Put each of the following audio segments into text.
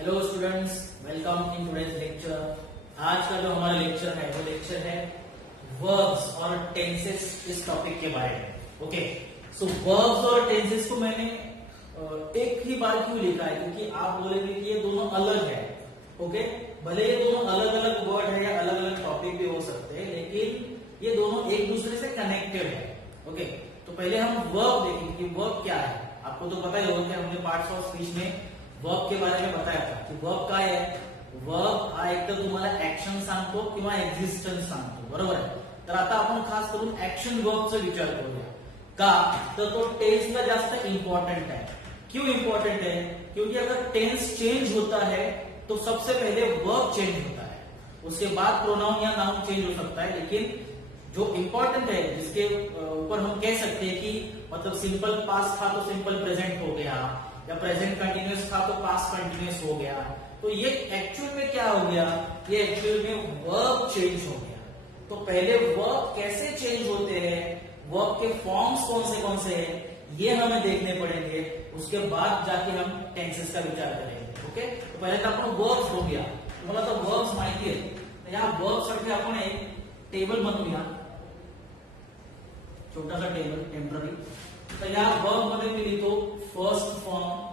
Hello students, welcome in today's lecture. आज का जो हमारा लेक्चर है वो लेक्चर है वर्ब्स और टेंसेस इस टॉपिक के बारे में। ओके, सो वर्ब्स और टेंसेस को मैंने एक ही बार क्यों लिखा है, क्योंकि आप बोलेंगे कि ये दोनों अलग है। ओके, भले ये दोनों अलग अलग वर्ड है या अलग अलग टॉपिक भी हो सकते हैं, लेकिन ये दोनों एक दूसरे से कनेक्टेड है। ओके, तो पहले हम वर्ब देखेंगे कि वर्ब क्या है। आपको तो पता ही होगा कि हमने पार्ट्स ऑफ स्पीच में वर्ब के बारे में बताया था की वर्ब काय आहे. वर्ब हा एक तर तुम्हाला ऍक्शन सांगतो किंवा एक्झिस्टन्स सांगतो, बरोबर आहे. तर आता आपण खास करून ऍक्शन वर्बचा विचार करूया. का तर तो टेन्सला जास्त इंपॉर्टेंट है. क्यों इंपॉर्टेंट है? क्योंकि अगर टेंस चेंज होता है तो सबसे पहले वर्ब चेंज होता है, उसके बाद प्रोनाउन या नाउन चेंज हो सकता है. लेकिन जो इंपॉर्टेंट है, जिसके ऊपर हम कह सकते हैं कि मतलब सिंपल पास्ट था तो सिंपल प्रेजेंट हो गया, या प्रेजेंट कंटिन्यूअस था तो पास्ट कंटिन्यूअस हो गया, तो ये एक्चुअल में क्या हो गया, ये एक्चुअल में वर्ब चेंज हो गया. तो पहले वर्ब कैसे चेंज होते हैं, वर्ब के फॉर्म्स कौन से हैं, ये हमें देखने पड़ेंगे. उसके बाद जाके हम टेंसेस का विचार करेंगे. ओके, तो पहले तो आपण वर्ब्स बघूया. तुम्हाला तो वर्ब्स माहिती आहे. या वर्ब साठी आपण एक टेबल बनवूया, छोटासा टेबल टेम्पररी. तर या वर्ब मध्ये मी लिहितो फर्स्ट फॉर्म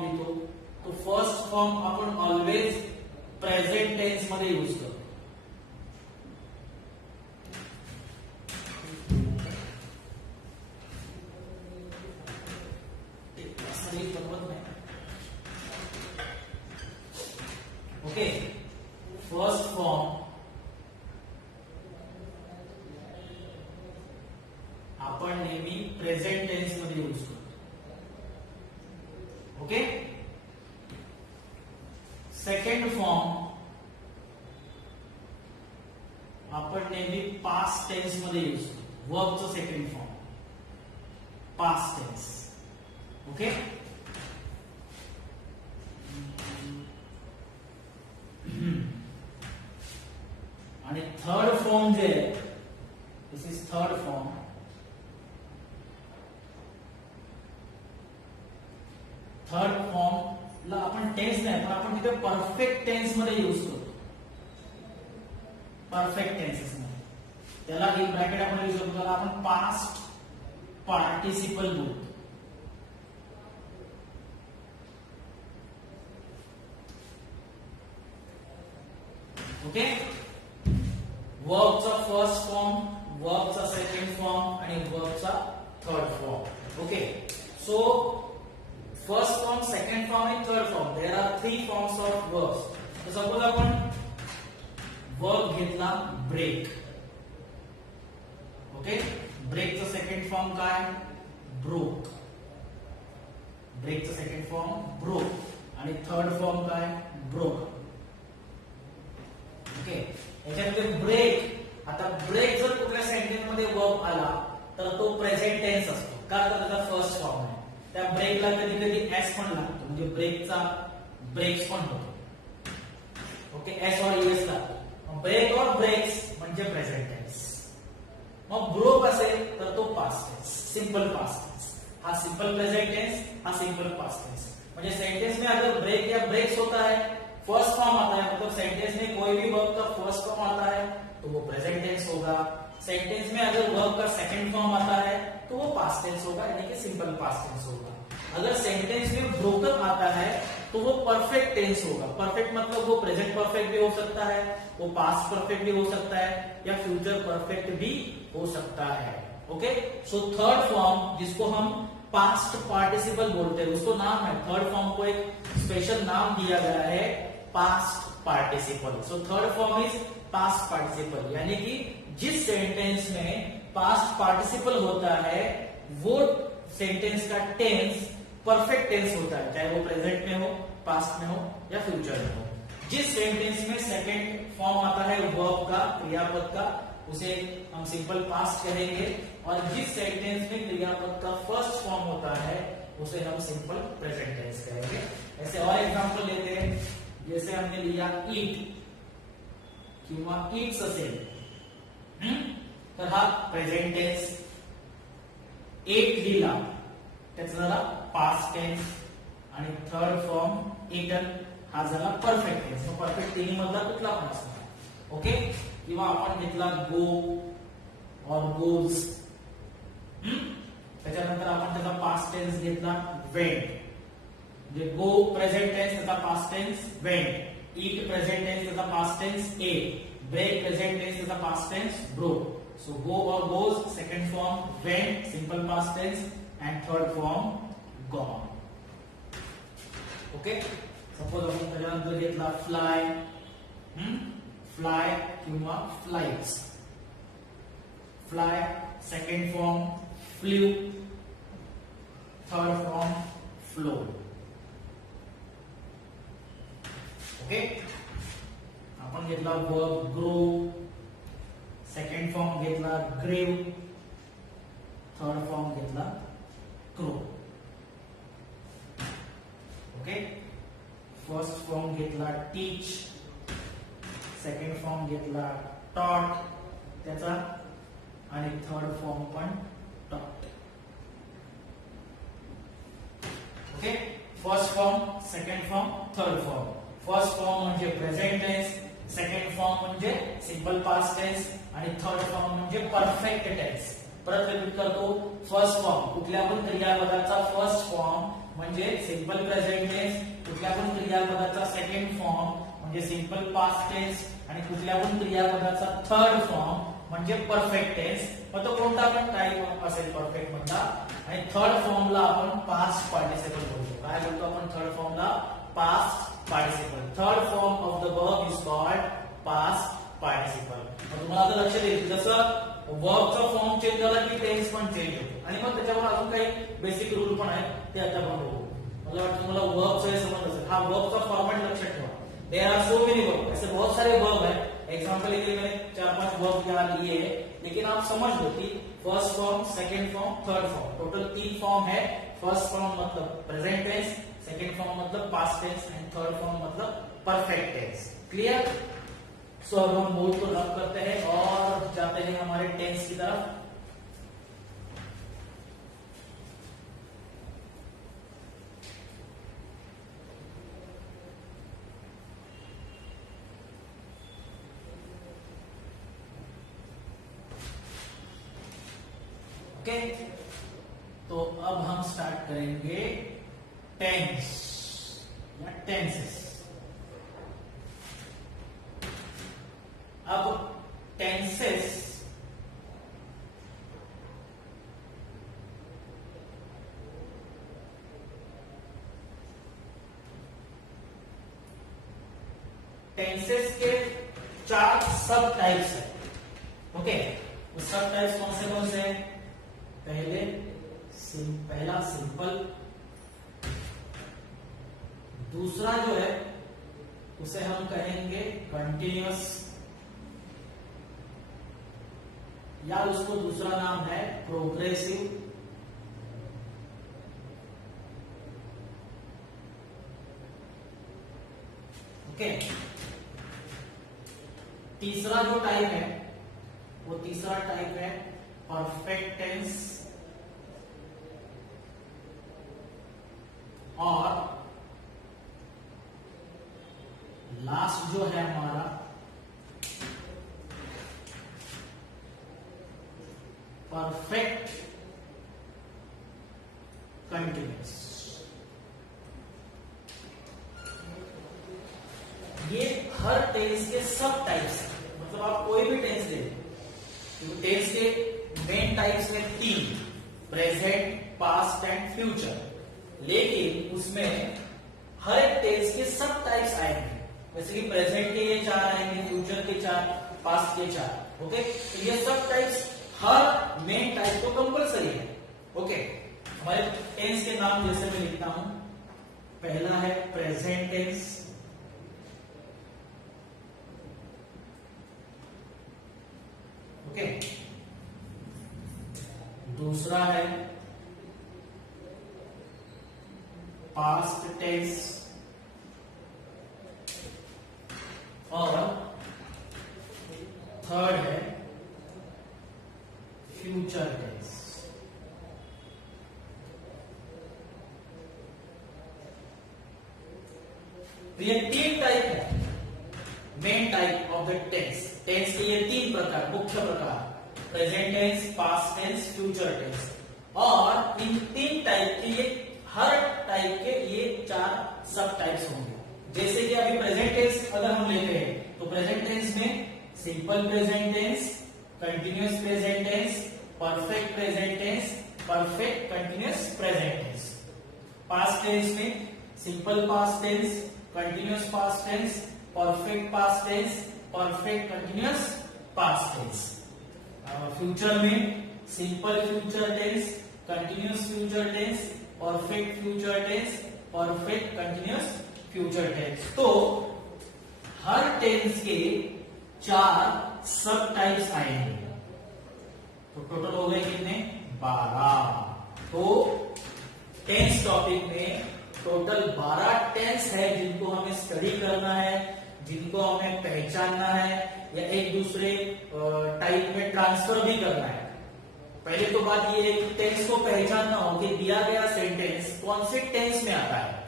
लिहितो. तो फर्स्ट फॉर्म आपण ऑलवेज प्रेझेंट टेन्स मध्ये यूज करतो. ओके, फर्स्ट फॉर्म आपण नेहमी प्रेझेंट टेन्स मध्ये यूज करतो. ओके, सेकंड फॉर्म आपण नेहमी पास्ट टेन्स मध्ये यूज करतो. वर्बचं second form past tense. Okay, आणि थर्ड फॉर्म जे आहे, this is third form. Third form ला आपण टेन्स नाही, पण आपण तिथे परफेक्ट टेन्स मध्ये यूज करतो. परफेक्ट टेन्सेस मध्ये त्याला एक ब्रॅकेट आपण यूज करतो, त्याला आपण पास्ट पार्टिसिपल बोलतो. ओके, वर्बचा फर्स्ट फॉर्म, वर्बचा सेकंड फॉर्म आणि वर्बचा third form. Okay, so first form, second form आणि third form, there are 3 forms of verbs. तर सपोज आपण वर्ब घेतला ब्रेक. ओके, ब्रेकचा सेकंड फॉर्म काय, ब्रोक. ब्रेकचा सेकंड फॉर्म ब्रोक आणि थर्ड फॉर्म काय, ब्रोक. ओके, याच्यामध्ये ब्रेक. आता ब्रेक जर कुठल्या सेंटेन्स मध्ये वर्ब आला तर तो प्रेझेंट टेन्स असतो, का तर त्याचा फर्स्ट फॉर्म आहे. त्या ब्रेकला कधी कधी एस पण लागतो, म्हणजे ब्रेकचा ब्रेक्स पण होतो. ओके, एस और यूएस लागतो. ब्रेक और ब्रेक्स म्हणजे प्रेझेंट टेन्स. मग ब्रोक असेल तर तो past tense, simple past tense. हा सिंपल प्रेजेंट टेन्स, हा सिंपल पास्ट टेन्स. म्हणजे सेंटेंस में अगर ब्रेक या ब्रेक्स होता है, फर्स्ट फॉर्म आता है, मतलब सेंटेंस में कोई भी वर्ब का फर्स्ट फॉर्म आता है तो वो प्रेजेंट टेंस होगा. सेंटेंस में अगर वर्ब का सेकंड फॉर्म आता है तो वो पास्ट टेंस होगा, यानी कि सिंपल पास्ट टेंस होगा. अगर सेंटेंस में ब्रोकन आता है तो वो परफेक्ट टेंस होगा. परफेक्ट मतलब वो प्रेजेंट परफेक्ट भी हो सकता है, वो पास्ट परफेक्ट भी हो सकता है, या फ्यूचर परफेक्ट भी हो सकता है. ओके, सो थर्ड फॉर्म जिसको हम पास्ट पार्टिसिपल बोलते हैं, उसको नाम है, थर्ड फॉर्म को एक स्पेशल नाम दिया गया है, past participle. So third form is past participle, यानी कि जिस सेंटेंस में पास्ट पार्टिसिपल होता है वो सेंटेंस का टेंस परफेक्ट टेंस होता है, चाहे वो प्रेजेंट में हो, पास्ट में हो या फ्यूचर में हो. जिस सेंटेंस में सेकंड फॉर्म आता है वर्ब का, क्रियापद का, उसे हम सिंपल पास्ट कहेंगे. और जिस सेंटेंस में क्रियापद का फर्स्ट फॉर्म होता है उसे हम सिंपल प्रेजेंट टेंस कहेंगे. ऐसे और एग्जांपल लेते हैं, जैसे हमने लिया ईट किंवा ईट्स असेल, तर हा प्रेझेंट टेन्स. एट लिहिला त्याचा झाला पास्ट टेन्स आणि थर्ड फॉर्म इटन हा झाला परफेक्ट टेन्स. मग परफेक्ट तिन्ही मधला कुठला पण असणार. ओके. किंवा आपण घेतला गो और गोज. त्याच्यानंतर आपण त्याचा पास्ट टेन्स घेतला वेंट. म्हणजे गो प्रेझेंट टेन्स त्याचा past tense went. Eat present tense त्याचा past tense ate. Break present tense त्याचा past tense broke. So go or goes, second form went, simple past tense, and third form gone. Okay. Suppose आपण त्याच्यानंतर घेतला fly, fly किंवा flights. Fly, second form flew, third form flew. Okay. आपण घेतला verb grow, second form घेतला grave, third form घेतला crow. Okay. First form घेतला teach, second form घेतला टॉट त्याचा आणि थर्ड फॉर्म पण taught. Okay. First form, second form, third form. First form म्हणजे प्रेझेंट टेन्स, सेकंड फॉर्म म्हणजे simple past tense आणि थर्ड फॉर्म म्हणजे परफेक्ट टेन्स. परत रिपीट करतो. फर्स्ट फॉर्म कुठल्या पण क्रियापदाचा फर्स्ट फॉर्म म्हणजे सिंपल प्रेझेंट टेन्स, कुठल्या पण क्रियापदाचा सेकंड फॉर्म म्हणजे सिंपल पास्ट टेन्स आणि कुठल्या पण क्रियापदाचा थर्ड फॉर्म म्हणजे परफेक्ट टेन्स. मग तो कोणता पण टाइप असेल परफेक्ट मधला. आणि थर्ड फॉर्मला आपण पास्ट पार्टिसिपल बोलतो. काय बोलतो आपण third फॉर्मला? Past participle. Third form of the verb is called past participle. तुम्हाला आता लक्षात येईल जसं वर्बचा फॉर्म चेंज झाला की टेन्स पण चेंज होतो. आणि मग त्याच्यावर अजून काही बेसिक रूल पण आहेत ते आता आपण बघू. मला वाटतं तुम्हाला वर्बचा हे समज असेल. हा वर्बचा फॉर्मॅट लक्षात ठेवा. There are so many verb, ऐसे बहुत सारे वर्ब है. एग्जांपल के लिए मैंने 4-5 वर्ब यहाँ लिए है, लेकिन आप समझ लो कि first form, second form, third form, total 3 form है. फर्स्ट फॉर्म मतलब प्रेजेंट टेंस, सेकंड फॉर्म मतलब past tense and third form मतलब परफेक्ट टेंस. क्लियर? सो अब हम बोर्ड को रब करते हैं और जाते हैं हमारे टेंस की तरफ. ओके. तो अब हम स्टार्ट करेंगे टेंस या टेंसेस. अब टेंसेस टेंसेस के 4 सब टाइप्स है. ओके. तो सब टाइप्स कौन से हैं? पहला सिंपल, दूसरा जो है उसे हम कहेंगे कंटिन्यूअस, या उसको दूसरा नाम है प्रोग्रेसिव. ओके. तीसरा जो टाइप है वो तीसरा टाइप है परफेक्ट टेंस. और लास्ट जो है हमारा परफेक्ट कंटिन्यूअस. ये हर टेंस के सब टाइप्स हैं. मतलब आप कोई भी टेंस ले, टेंस के मेन टाइप्स में 3, प्रेजेंट, पास्ट एंड फ्यूचर. लेकिन उसमें हर एक टेंस के सब टाइप्स आएंगे. जैसे कि प्रेजेंट के ये 4 आएंगे, फ्यूचर के 4, पास्ट के 4. ओके. तो ये सब टाइप्स हर मेन टाइप को कंपलसरी है. ओके. हमारे टेंस के नाम जैसे मैं लिखता हूं. पहला है प्रेजेंट टेंस, ओके. दूसरा है पास्ट टेंस और थर्ड है फ्यूचर टेंस. तो ये 3 टाइप है, main type of the tense. Tense के ये 3 प्रकार, मुख्य प्रकार, present tense, past tense, future tense. और इन 3 टाइप के ये हर टाइप के ये 4 सब टाइप्स होंगे। जैसे कि अभी प्रेजेंट टेंस अगर हम लेते हैं तो प्रेजेंट टेंस में simple present tense, continuous present tense, perfect present tense, perfect continuous present tense. Past tense में simple past tense, continuous past tense, perfect past tense, perfect continuous past tense. Future में simple future tense, continuous future tense, perfect future tense, perfect continuous future tense. तो हर tense के 4 सब types आएंगे। तो total हो गए कितने? 12। तो टेंस टॉपिक में टोटल 12 टेंस है जिनको हमें स्टडी करना है, जिनको हमें पहचानना है या एक दूसरे टाइप में ट्रांसफर भी करना है। पहले तो बात ये है कि टेंस को पहचानना हो कि दिया गया सेंटेंस कौन से टेंस में आता है,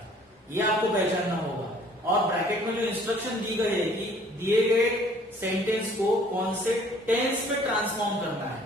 ये आपको पहचानना होगा। और ब्रैकेट में जो इंस्ट्रक्शन दी गई है कि दिए गए सेंटेंस को कौन से टेंस में ट्रांसफॉर्म करना है,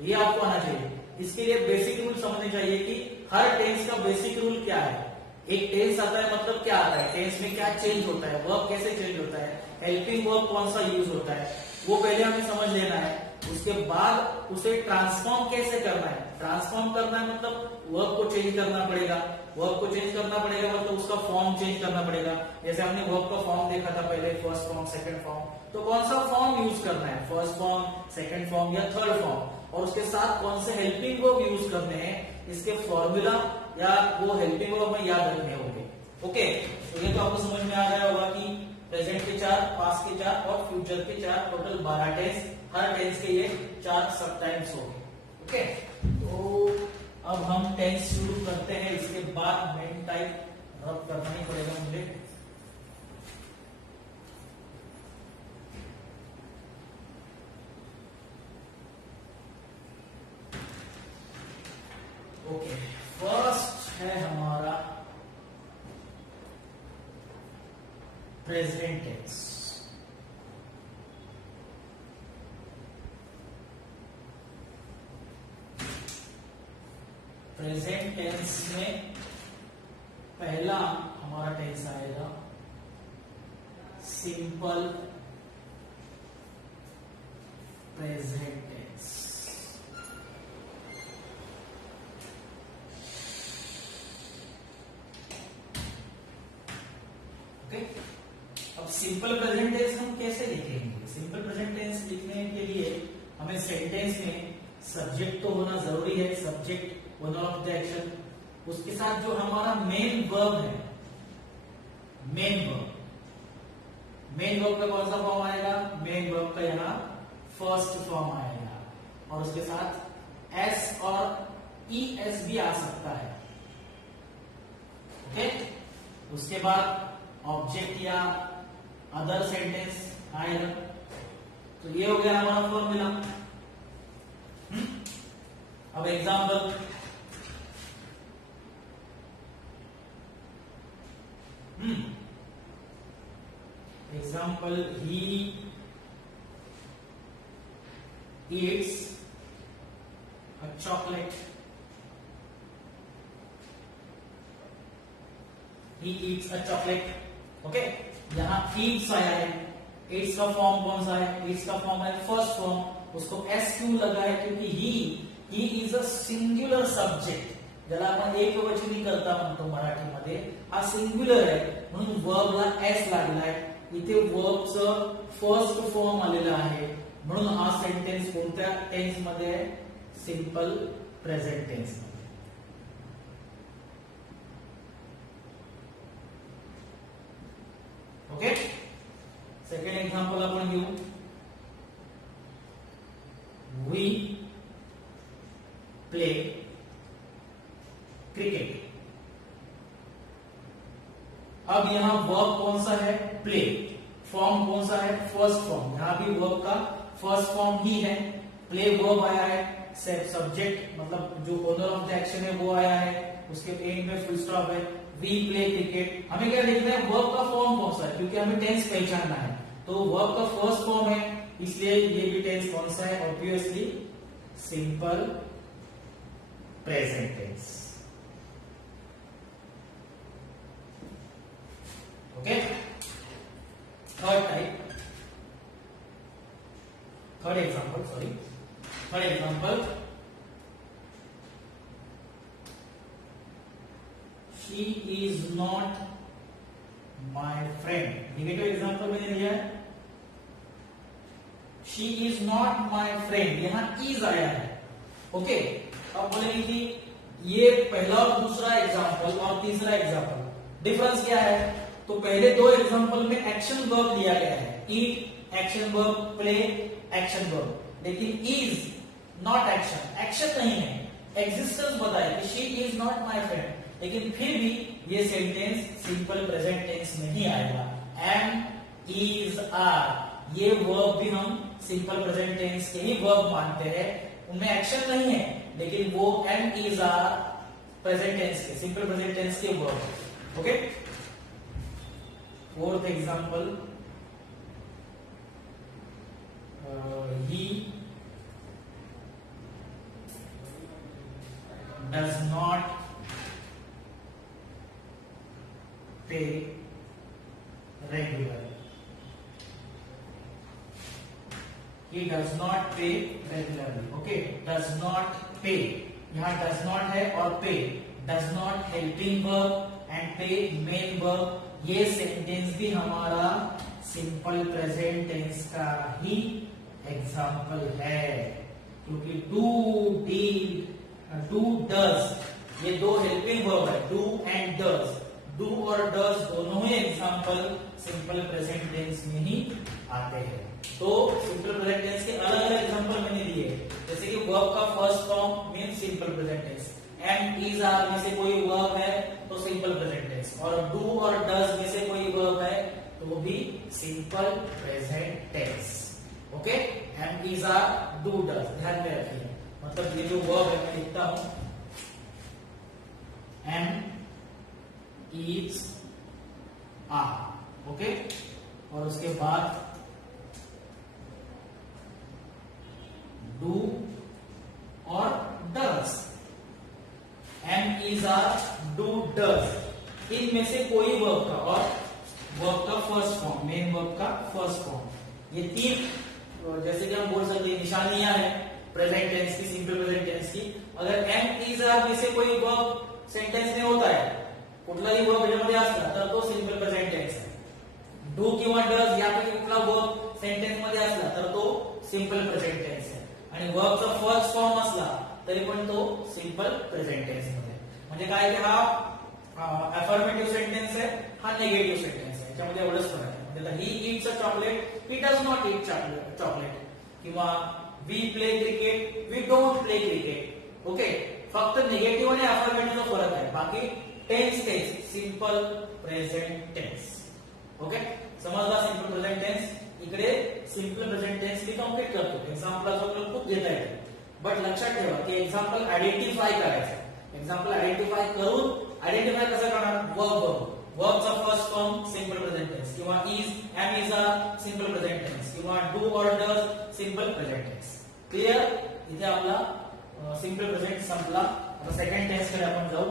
ये आपको आना चाहिए। इसके लिए बेसिक रूल समझने चाहिए कि हर टेंस का बेसिक रूल क्या है। एक टेंस आता है मतलब क्या आता है, टेंस में क्या चेंज होता है, वर्ब कैसे चेंज होता है, हेल्पिंग वर्ब कौन सा यूज होता है, वो पहले हमें समझ लेना है। उसके बाद उसे ट्रांसफॉर्म कैसे करना है। ट्रांसफॉर्म करना है मतलब वर्ब को चेंज करना पड़ेगा, वर्ब को चेंज करना पड़ेगा मतलब उसका फॉर्म चेंज करना पड़ेगा। जैसे हमने वर्ब का फॉर्म देखा था पहले, फर्स्ट फॉर्म, सेकंड फॉर्म, तो कौन सा फॉर्म यूज करना है, फर्स्ट फॉर्म, सेकंड फॉर्म या थर्ड फॉर्म, और उसके साथ कौन से हेल्पिंग वर्ब यूज करने हैं, इसके फॉर्मूला या वो हेल्पिंग वर्ब में याद रखने होंगे। ओके, तो ये तो आपको समझ में आ गया होगा कि प्रेजेंट के 4, पास्ट के 4 और फ्यूचर के 4, टोटल 12 टेंस। हर टेंस के ये 4 सब टाइप्स हो गए। ओके, तो अब हम टेंस शुरू करते हैं। इसके बाद मेन टाइप रब करना ही पड़ेगा मुझे। ओके, फर्स्ट है हमारा प्रेजेंट टेंस। प्रेजेंट टेंस में पहला हमारा टेंस आएगा सिंपल प्रेजेंट टेंस। ओके, अब सिंपल प्रेजेंट टेंस हम कैसे लिखेंगे? सिंपल प्रेजेंट टेंस लिखने के लिए हमें सेंटेंस में सब्जेक्ट तो होना जरूरी है, subject owner of the action, उसके साथ जो हमारा मेन वर्ब है, मेन वर्ब का कौन सा फॉर्म आएगा? मेन वर्ब का यहाँ फर्स्ट फॉर्म आएगा, और उसके साथ एस और ES भी आ सकता है। ओके, उसके बाद ऑब्जेक्ट या अदर सेंटेंस आएगा। तो ये हो गया हमारा फॉर्मूला। अब example, he eats a chocolate. He eats a chocolate. Okay, यहाँ eats आया है, eats का फॉर्म कौन सा है? eats का फॉर्म है फर्स्ट फॉर्म, उसको S क्यों लगा है? क्योंकि he is a singular subject. ज्याला आपण एकवचनी करता म्हणतो मराठीमध्ये, हा सिंग्युलर आहे म्हणून वर्बला S लागला आहे। इथे वर्बचं फर्स्ट फॉर्म आलेला आहे, म्हणून हा सेंटेन्स कोणत्या टेन्स मध्ये आहे? सिंपल प्रेझेंट टेन्स मध्ये। ओके, सेकंड एक्झाम्पल आपण घेऊ। We play cricket. अब यहां वर्ब कौन सा है? प्ले। फॉर्म कौन सा है? First form. यहां भी वर्ब का फर्स्ट फॉर्म ही है, प्ले वर्ब आया है, सब्जेक्ट मतलब जो ओनर ऑफ द एक्शन है वो आया है, उसके एंड में फुल स्टॉप है, वी प्ले क्रिकेट। हमें क्या देखना है, वर्ब का फॉर्म कौन सा है, क्योंकि हमें टेंस पहचानना है। तो वर्ब का फर्स्ट फॉर्म है, इसलिए ये भी टेंस कौन सा है, obviously simple present tense. Okay, third example, she is not my friend। Negative example मैंने दिया है, she is not my friend, यहां is आया है। ओके, अब बोलेंगे कि ये पहला और दूसरा एग्जांपल और तीसरा एग्जांपल डिफरेंस क्या है। तो पहले दो एग्जांपल में एक्शन वर्ब लिया गया है, eat action verb, play action verb, लेकिन इज नॉट एक्शन नहीं है, एग्जिस्टेंस बताया कि she is not my friend, लेकिन फिर भी ये सेंटेंस सिंपल प्रेजेंट टेंस में ही आएगा। एम, इज, आर, ये वर्ब भी हम सिंपल प्रेजेंट टेंस के ही वर्ब मानते हैं, उनमें एक्शन नहीं है, लेकिन वो am, is, are present tense के, सिंपल प्रेजेंट टेंस के verb. Okay, fourth example, he does not pay regularly। he does not pay regularly। Okay, does not pay, यहां does not है और pay, does not helping verb and pay main verb। ये sentence भी हमारा simple present tense का ही example है, क्योंकि do, deed, do, does ये दो हेल्पिंग वर्ब है, डू एंड डज। डू और डज दोनों ही एग्जाम्पल सिंपल प्रेजेंट टेंस में ही आते हैं। तो सिंपल प्रेजेंट टेंस के अलग अलग एग्जाम्पल मैंने दिए, जैसे कि वर्ब का first form mean simple present tense, am, is, are में से कोई वर्ब है तो सिंपल प्रेजेंट टेंस, और डू और डज में से कोई वर्ब है तो वो भी simple present tense. Okay, am, is, are, do, does, ध्यान में रखिए। मतलब ये जो वर्ब है मैं लिखता हूं, एम, इज, आर। ओके, और उसके बाद डू और does, am, is, are, do, does, इनमें से कोई वर्ब का, और वर्ब का फर्स्ट फॉर्म, मेन वर्ब का फर्स्ट फॉर्म, ये तीन जैसे कि हम बोल सकते हैं निशानियां हैं प्रेजेंट टेंस की, सिंपल प्रेजेंट टेंस की। अगर एम, इज, आर में से कोई वर्ब सेंटेंस में होता है, कुठलाही वर्ब याच्यामध्ये असला तर तो सिंपल प्रेजेंट टेंस आहे। डू किंवा डज यापैकी कुठला वर्ब सेंटेन्स मध्ये असला तर तो सिंपल प्रेजेंट टेंस आहे, आणि वर्बचा फर्स्ट फॉर्म असला तरी पण तो सिंपल प्रेजेंट टेंस मध्ये। म्हणजे काय की हा अफर्मेटिव्ह सेंटेन्स आहे, हा निगेटिव्ह सेंटेन्स आहे, याच्यामध्ये एवढंच फरक आहे। म्हणजे he eats a chocolate, he does not eat chocolate, किंवा we play cricket, we don't play cricket. Okay, फक्त निगेटिव्ह आणि अफर्मेटिव्हचा फरक आहे, बाकी टेन्स तेच, सिंपल प्रेझेंट टेन्स। ओके, समजला सिंपल प्रेझेंट टेन्स। इकडे सिंपल प्रेझेंट टेन्स मी कम्प्लीट करतो, एक्झाम्पल आपल्याला खूप घेता येते, बट लक्षात ठेवा की एक्झाम्पल आयडेंटिफाय करायचं। एक्झाम्पल आयडेंटिफाय करून, आयडेंटिफाय कसं करणार, वर्ब, वर्बचा first form simple present tense, किंवा is, am, is, are simple present tense, किंवा डू और does simple present tense. Clear, इथे आपला सिंपल प्रेझेंट संपला। आता सेकंड टेन्स कडे आपण जाऊ।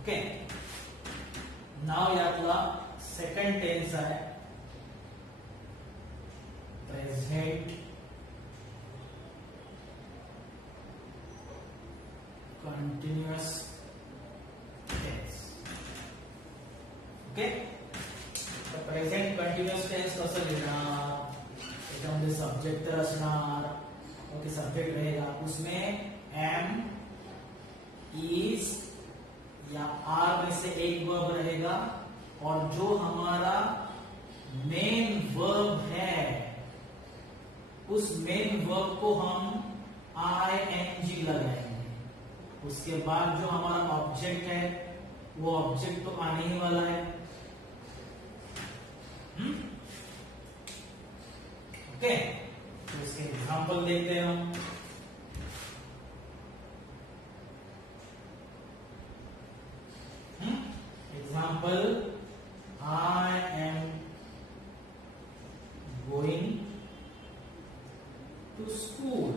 ओके, नाव यातला सेकंड टेन्स आहे प्रेझेंट कंटिन्युअस टेन्स। ओके, तर प्रेझेंट कंटिन्युअस टेन्स कसं लिखणार, त्याच्यामध्ये सब्जेक्ट तर असणार, ओके सब्जेक्ट रहेगा, उसमें एम, इज या आर में से एक वर्ब रहेगा, और जो हमारा मेन वर्ब है उस मेन वर्ब को हम ing लगाएंगे। उसके बाद जो हमारा ऑब्जेक्ट है वो ऑब्जेक्ट तो आने ही वाला है। ओके, तो इसके एग्जांपल देखते हैं हम। Example, I am going to school।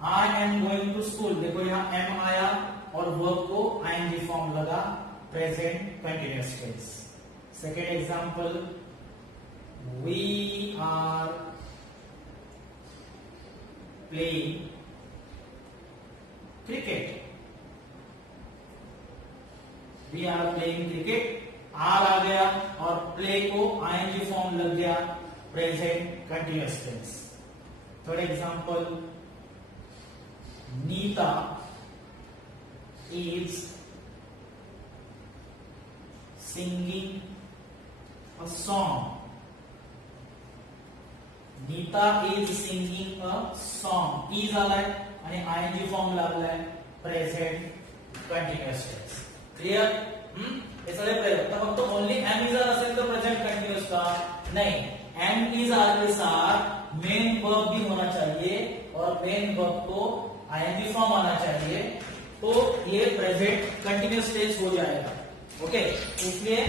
I am going to school, देखो यहां am आया और वर्ब को ing फॉर्म लगा, present continuous tense. Second example, we are playing cricket। We are playing cricket, are आ गया और प्ले को ing फॉर्म लग गया, present continuous tense. Third example, Nita is singing a song। Nita is singing a song, is आलाय आणि ing form लागलाय, present continuous tense. Clear? हे सगळे प्रयोग। तर फक्त ओनली एम इज आर असेल तर प्रेझेंट कंटिन्युअस का? नहीं, एम इज आर के साथ मेन वर्ब भी होना चाहिए और मेन वर्ब को आईएनजी फॉर्म आना चाहिए, तो ये प्रेजेंट कंटिन्यूअस टेंस हो जाएगा। ओके, इसलिए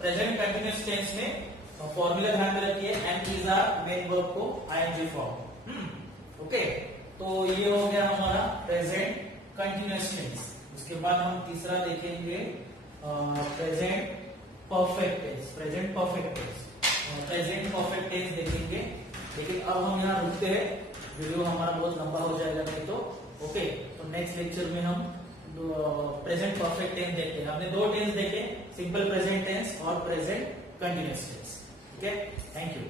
प्रेजेंट कंटिन्यूअस टेंस में फॉर्मूला ध्यान में रखिए, am is are main verb को आईएनजी फॉर्म। ओके, तो ये हो गया हमारा प्रेजेंट कंटिन्यूअस टेंस। उसके बाद हम तीसरा देखेंगे present perfect tense. Present perfect tense, present perfect tense देखेंगे, लेकिन अब हम यहाँ रुकते हैं, वीडियो हमारा बहुत लंबा हो जाएगा नहीं तो। ओके, तो नेक्स्ट लेक्चर में हम प्रेजेंट परफेक्ट टेंस देखते हैं। हमने दो टेंस देखे, सिंपल प्रेजेंट टेंस और present continuous tense. Okay, thank you.